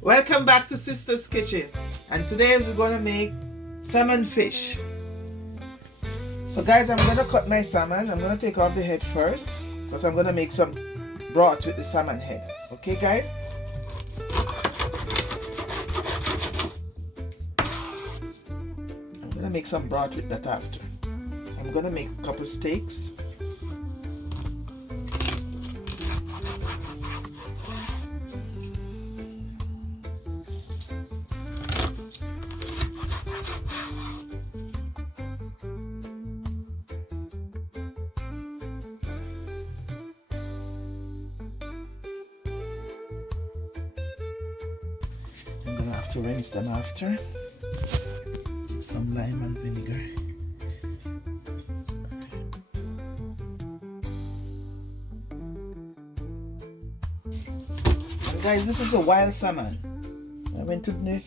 Welcome back to Sister's Kitchen, and today we're gonna make salmon fish. So guys, I'm gonna cut my salmon. I'm gonna take off the head first because I'm gonna make some broth with the salmon head. Okay guys? I'm gonna make some broth with that after. So I'm gonna make a couple steaks. I'm gonna have to rinse them after. Some lime and vinegar. And guys, this is a wild salmon. I went to the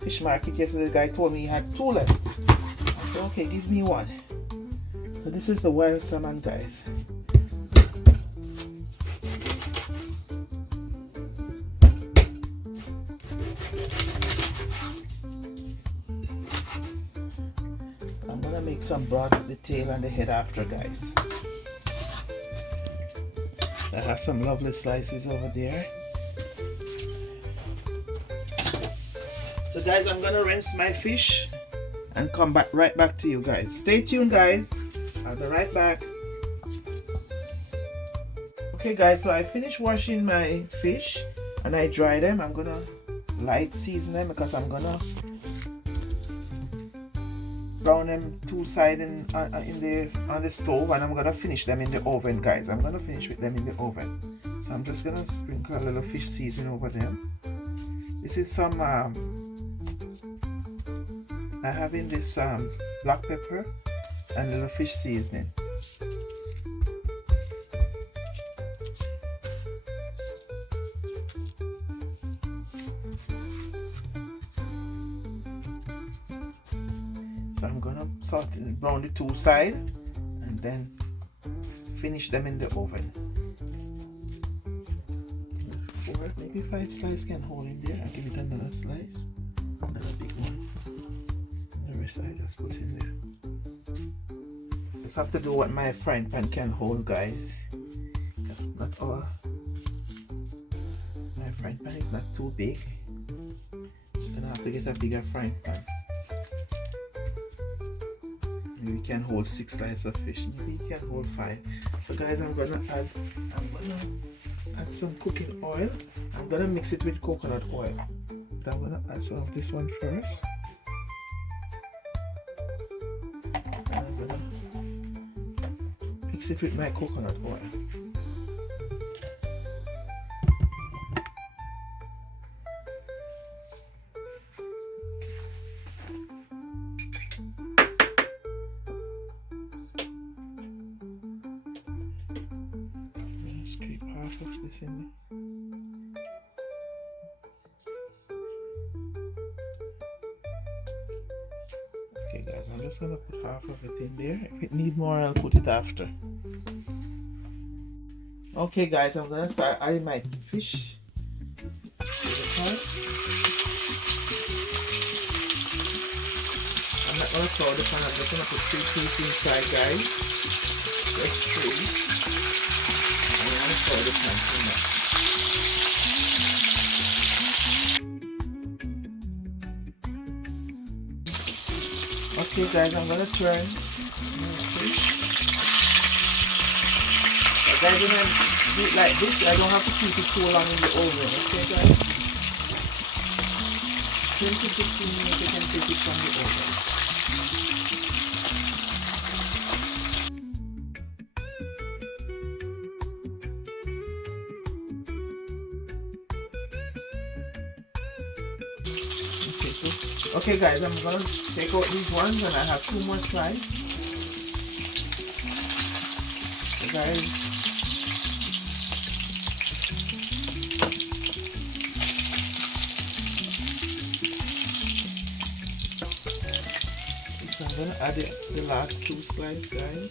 fish market yesterday. The guy told me he had two left. I said, okay, give me one. So this is the wild salmon, guys. I'm gonna make some broth with the tail and the head after, guys. I have some lovely slices over there. So guys, I'm gonna rinse my fish and come right back to you guys. Stay tuned guys, I'll be right back. Okay guys, so I finished washing my fish and I dry them. I'm gonna light season them because I'm gonna brown them two sides on the stove, and I'm gonna finish them in the oven, guys. I'm gonna finish with them in the oven. So I'm just gonna sprinkle a little fish seasoning over them. This is some I have in this black pepper and a little fish seasoning. So I'm gonna salt and brown the two sides and then finish them in the oven. Maybe 5 slices can hold in there. I'll give it another slice, another big one. The rest I just put in there. Just have to do what my frying pan can hold, guys. That's not all. My frying pan is not too big. I'm gonna have to get a bigger frying pan. Maybe we can hold 6 slices of fish. Maybe we can hold 5. So guys, I'm gonna add some cooking oil. I'm gonna mix it with coconut oil. But I'm gonna add some of this one first. And I'm gonna mix it with my coconut oil. Scrape half of this in there. Okay guys, I'm just gonna put half of it in there. If it needs more, I'll put it after. Okay guys, I'm gonna start adding my fish to the pot. I'm not gonna throw the pan, I'm just gonna put 3 pieces inside, guys. Just 3. For the pan. Okay guys, I'm gonna turn. But guys, when I do it like this, I don't have to keep it too long in the oven. Okay guys? 10 to 15 minutes you can take it from the oven. Okay guys, I'm gonna take out these ones and I have 2 more slices. So guys, so I'm gonna add the last 2 slices, guys.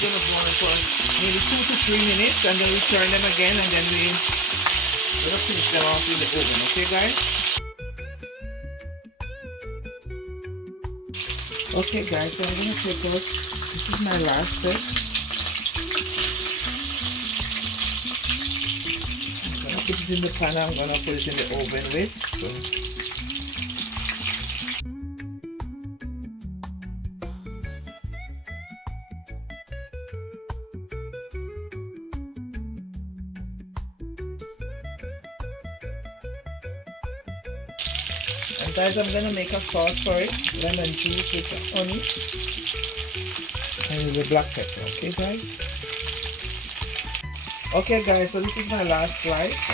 gonna go on for maybe 2 to 3 minutes, and then we turn them again, and then we're gonna finish them off in the oven. Okay, guys? Okay, guys, so I'm gonna take out, this is my last set. I'm gonna put it in the pan, I'm gonna put it in the oven with, so. And guys, I'm gonna make a sauce for it, lemon juice with honey and with the black pepper. Okay, guys? Okay, guys, so this is my last slice.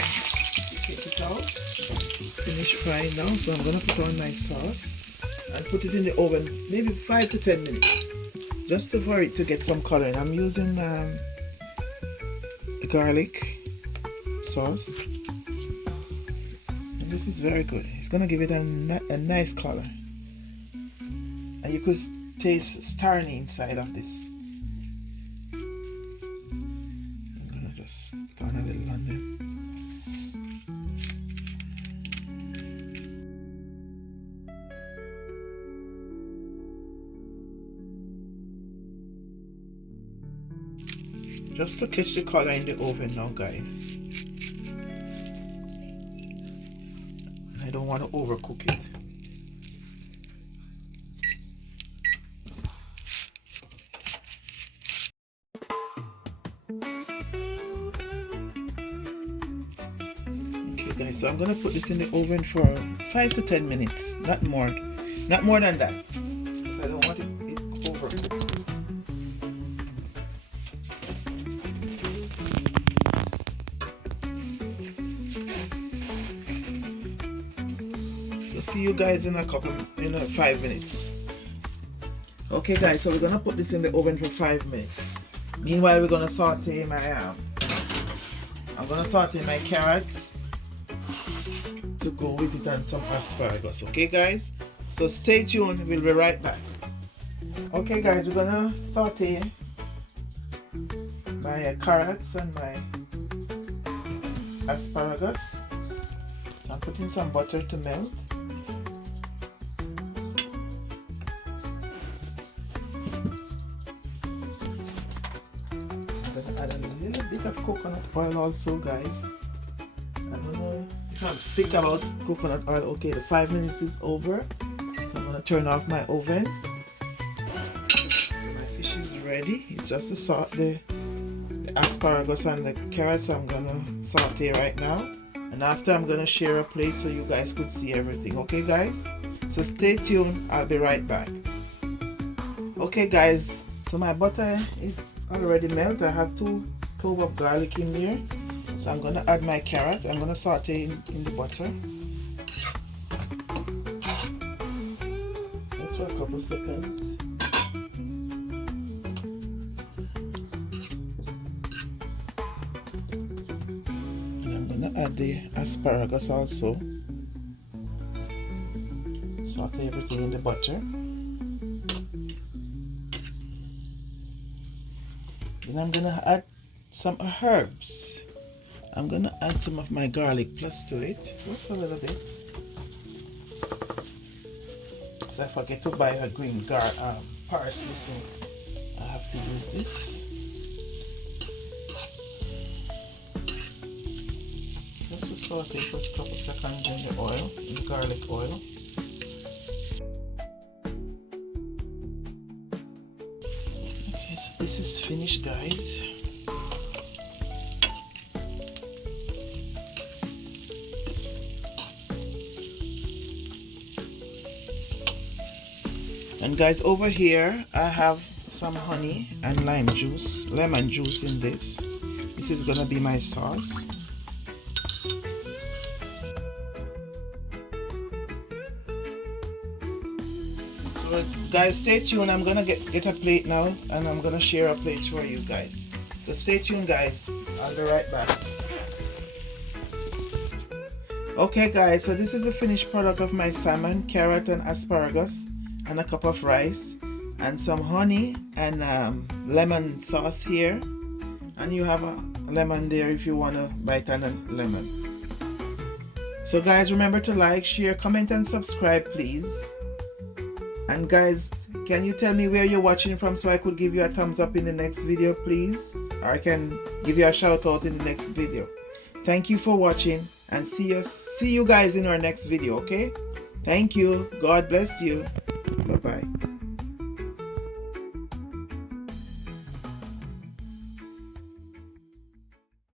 Take it out. Finish frying now, so I'm gonna put on my sauce and put it in the oven maybe 5 to 10 minutes, just for it to get some color. And I'm using the garlic sauce. This is very good. It's gonna give it a nice color, and you could taste starny inside of this. I'm gonna just put on a little on there. Just to catch the color in the oven now, guys. I don't want to overcook it. Okay, guys, so I'm gonna put this in the oven for 5 to 10 minutes, not more than that, because I don't want it overcooked. So see you guys in 5 minutes. Okay, guys, so we're gonna put this in the oven for 5 minutes. Meanwhile, we're gonna saute I'm gonna saute my carrots to go with it, and some asparagus. Okay, guys, so stay tuned, we'll be right back. Okay, guys, we're gonna saute my carrots and my asparagus. So I'm putting some butter to melt. Add a little bit of coconut oil also, guys. I don't know if I'm sick about coconut oil. Okay, the 5 minutes is over, so I'm gonna turn off my oven. So my fish is ready. It's just the asparagus and the carrots I'm gonna saute right now, and after I'm gonna share a plate so you guys could see everything. Okay, guys, so stay tuned, I'll be right back. Okay, guys, so my butter is already melted. I have 2 cloves of garlic in there, so I'm gonna add my carrot. I'm gonna saute in the butter just for a couple seconds. And I'm gonna add the asparagus also. Saute everything in the butter. Then I'm gonna add some herbs. I'm gonna add some of my garlic plus to it, just a little bit, because I forget to buy a green parsley, so I have to use this. Just to saute for a couple seconds in the oil, in the garlic oil. Okay, so this is finished, guys. And guys, over here I have some honey and lemon juice in this. This is gonna be my sauce. So guys, stay tuned. I'm gonna get a plate now, and I'm gonna share a plate for you guys. So stay tuned, guys. I'll be right back. Okay, guys, so this is the finished product of my salmon, carrot and asparagus, and a cup of rice. and some honey and lemon sauce here, and you have a lemon there if you want to bite on a lemon. So guys, remember to like, share, comment and subscribe please. And guys, can you tell me where you're watching from so I could give you a thumbs up in the next video please, or I can give you a shout out in the next video. Thank you for watching, and see you guys in our next video. Okay, thank you. God bless you.